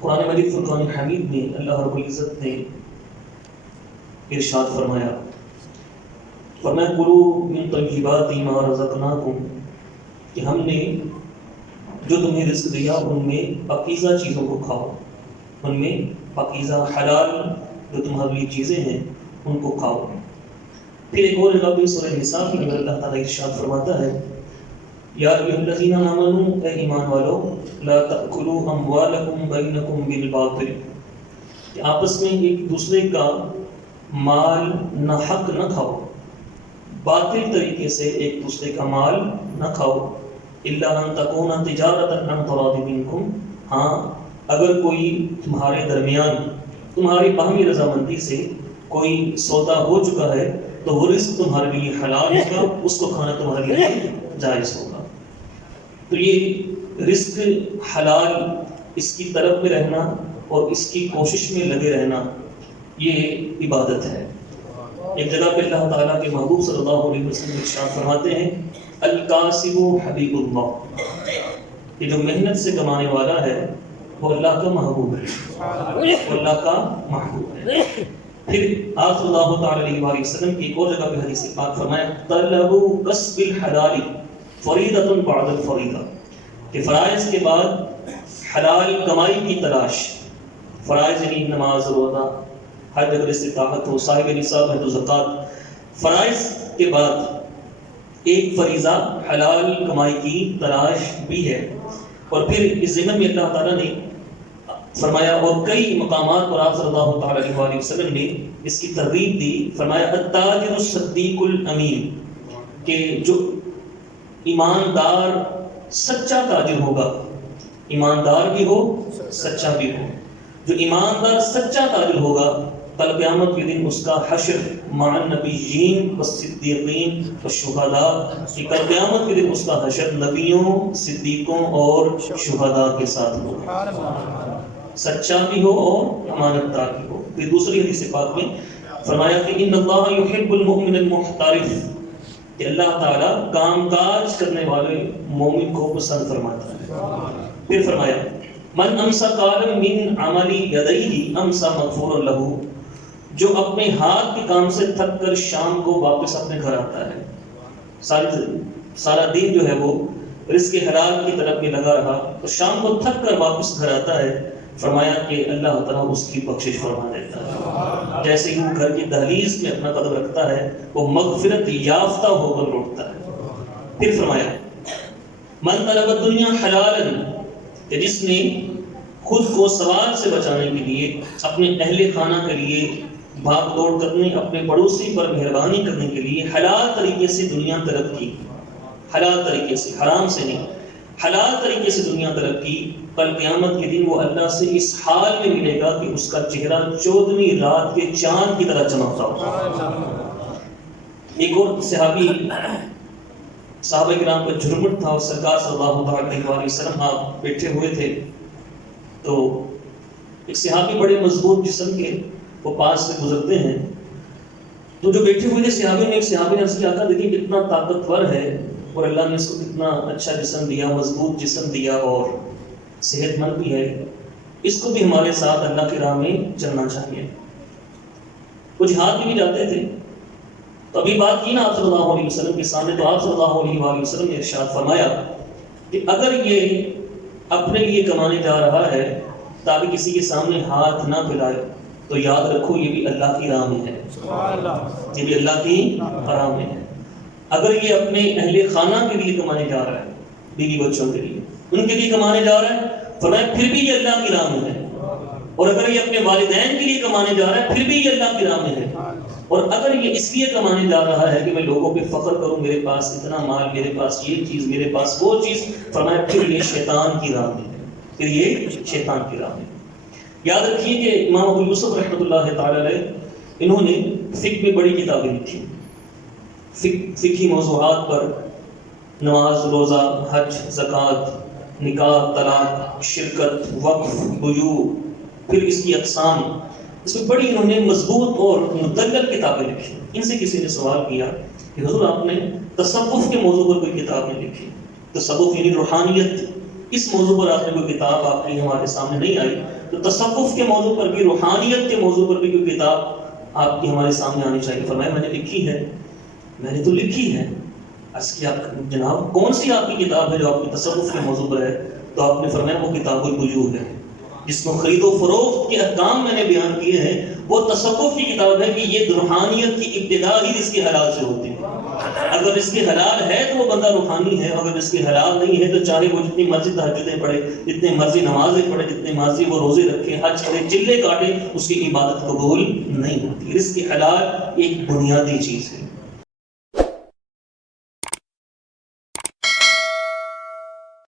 قرآن مجید فرقان حمید میں اللہ رب العزت نے ارشاد فرمایا کُلُوا مِن طَیِّبَاتِ مَا رَزَقْنَاکُم کہ ہم نے جو تمہیں رزق دیا ان میں پاکیزہ چیزوں کو کھاؤ، ان میں پاکیزہ حلال جو تمہارے لیے چیزیں ہیں ان کو کھاؤ۔ پھر ایک اور جگہ پہ سورہ نساء میں اللہ تعالیٰ ارشاد فرماتا ہے یا ایھا الذین آمنوا اے ایمان والو لا تأکلوا اموالکم بینکم بالباطل کہ آپس میں ایک دوسرے کا مال ناحق نہ کھاؤ، باطل طریقے سے ایک دوسرے کا مال نہ کھاؤ، الا ان تکون تجارۃ عن تراض منکم ہاں اگر کوئی تمہارے درمیان تمہاری باہمی رضامندی سے کوئی سودا ہو چکا ہے تو وہ رزق تمہارے لیے حلال ہوگا، اس کو کھانا تمہارے لیے جائز ہوگا۔ تو یہ رزق حلال اس کی طرف میں رہنا اور اس کی کوشش میں لگے رہنا یہ عبادت ہے۔ ایک جگہ پہ اللہ تعالیٰ کے محبوب صلی اللہ علیہ وسلم ارشاد فرماتے ہیں الکاسب حبیب اللہ کہ جو محنت سے کمانے والا ہے وہ اللہ کا محبوب ہے، وہ اللہ کا محبوب ہے۔ پھر آپ صلی اللہ تعالی علیہ وآلہ وسلم کی ایک اور جگہ پہ حدیث پاک فرمایا طلب کسب الحلال فریضۃ بعد الفریضہ کہ فرائض کے بعد حلال کمائی کی تلاش، فرائض یعنی نماز روزہ حج اگر استطاعت ہو، صاحب نصاب ہے تو زکوٰۃ، فرائض کے بعد ایک فریضہ حلال کمائی کی تلاش بھی ہے۔ اور پھر اس ضمن میں اللہ تعالیٰ نے فرمایا اور کئی مقامات پر آپ صلی اللہ تعالی علیہ وآلہ وسلم نے اس کی ترغیب دی، فرمایا التاجر الصدیق الامین کہ جو ایماندار سچا تاجر ہوگا، ایماندار بھی ہو سچا بھی ہو، جو ایماندار سچا تاجر ہوگا کل قیامت کے دن اس کا حشر مع النبیین والصدیقین والشہداء کہ کل قیامت کے دن اس کا حشر نبیوں، صدیقوں اور شہداء کے ساتھ ہوگا، سچا بھی ہو اور امانت دار بھی ہو۔ پھر دوسری حدیث پاک میں فرمایا کہ ان اللہ یحب المؤمن المحترف کہ اللہ تعالیٰ کام کاج کرنے والے مومن کو پسند فرماتا ہے۔ پھر فرمایا من امسا قالا من عمل یدیہ امسا مغفورا لہ جو اپنے ہاتھ کے کام سے تھک کر شام کو واپس اپنے گھر آتا ہے، سارا دن جو ہے وہ رزق حلال کی طرف میں لگا رہا تو شام کو تھک کر واپس گھر آتا ہے، فرمایا کہ اللہ تعالیٰ اس کی بخشش فرما دیتا ہے، جیسے کہ وہ گھر کی دہلیز میں اپنا قدم رکھتا ہے وہ مغفرت یافتہ ہو کر لوٹتا ہے۔ پھر فرمایا من طلب الدنیا حلالا کہ جس نے خود کو سوال سے بچانے کے لیے، اپنے اہل خانہ کے لیے بھاگ دوڑ کرنے، اپنے پڑوسی پر مہربانی کرنے کے لیے حلال طریقے سے دنیا طلب کی، حلال طریقے سے، حرام سے نہیں، حلال طریقے سے دنیا طلب کی، کل قیامت کے دن وہ اللہ سے اس حال میں ملے گا کہ اس کا چہرہ 14ویں رات کے چاند کی طرح چمکتا ہوگا۔ ایک اور صحابی صحابہ کرام کا جھرمٹ تھا اور سرکار صلی اللہ علیہ وسلم آپ بیٹھے ہوئے تھے تو ایک صحابی بڑے مضبوط جسم کے وہ پاس سے گزرتے ہیں تو جو بیٹھے ہوئے تھے صحابی نے ایک صحابی نے عرض کیا کہ دیکھیں کتنا طاقتور ہے اور اللہ نے اس کو کتنا اچھا جسم دیا، مضبوط جسم دیا اور صحت مند بھی ہے، اس کو بھی ہمارے ساتھ اللہ کی راہ میں چلنا چاہیے۔ وہ جہاد میں بھی جاتے تھے تو ابھی بات کی نا آپ صلی اللہ علیہ وسلم کے سامنے، تو آپ صلی اللہ علیہ وآلہ وسلم نے ارشاد فرمایا کہ اگر یہ اپنے لیے کمانے جا رہا ہے تاکہ کسی کے سامنے ہاتھ نہ پھیلائے تو یاد رکھو یہ بھی اللہ کی راہ میں ہے، یہ بھی اللہ کی راہ میں ہے۔ اگر یہ اپنے اہل خانہ کے لیے کمانے جا رہا ہے، بیوی بچوں کے لیے، ان کے لیے کمانے جا رہا ہے، فرمایا پھر بھی یہ اللہ کی راہ میں ہے۔ اور اگر یہ اپنے والدین کے لیے کمانے جا رہا ہے پھر بھی یہ اللہ کی راہ میں ہے۔ اور اگر یہ اس لیے کمانے جا رہا ہے کہ میں لوگوں پہ فخر کروں، میرے پاس اتنا مال، میرے پاس یہ چیز، میرے پاس وہ چیز، فرمایا پھر یہ شیطان کی راہ میں ہے، پھر یہ شیطان کی راہ میں ہے۔ یاد رکھیے کہ امام ابو یوسف رحمۃ اللہ تعالی علیہ انہوں نے فقہ میں بڑی کتابیں لکھی، فقہی موضوعات پر، نماز، روزہ، حج، زکوٰۃ، نکاح، طلاق، شرکت، وقف، بیوع، پھر اس کی اقسام، اس میں بڑی انہوں نے مضبوط اور مدلل کتابیں لکھی۔ ان سے کسی نے سوال کیا کہ حضور آپ نے تصوف کے موضوع پر کوئی کتاب نہیں لکھی؟ تصوف یعنی روحانیت، اس موضوع پر آپ نے کوئی کتاب آپ کی ہمارے سامنے نہیں آئی، تو تصوف کے موضوع پر بھی، روحانیت کے موضوع پر بھی کوئی کتاب آپ کی ہمارے سامنے آنی چاہیے۔ فرمایا میں نے لکھی ہے، میں نے تو لکھی ہے۔ عرض کیا جناب کون سی آپ کی کتاب ہے جو آپ کی تصوف کے موضوع پر ہے؟ تو آپ نے فرمایا وہ کتاب البیوع ہے، جس میں خرید و فروخت کے احکام میں نے بیان کیے ہیں۔ وہ تصوف کی کتاب ہے کہ یہ روحانیت کی ابتدا ہی اس کے حلال سے ہوتی ہے۔ اگر اس کے حلال ہے تو وہ بندہ روحانی ہے، اگر اس کے حلال نہیں ہے تو چاہے وہ جتنی مرضی تہجدیں پڑھے، جتنی مرضی نمازیں پڑھے، جتنی مرضی وہ روزے رکھے، حج کرے، چلے کاٹے، اس کی عبادت قبول نہیں ہوتی۔ رزق حلال ایک بنیادی چیز ہے۔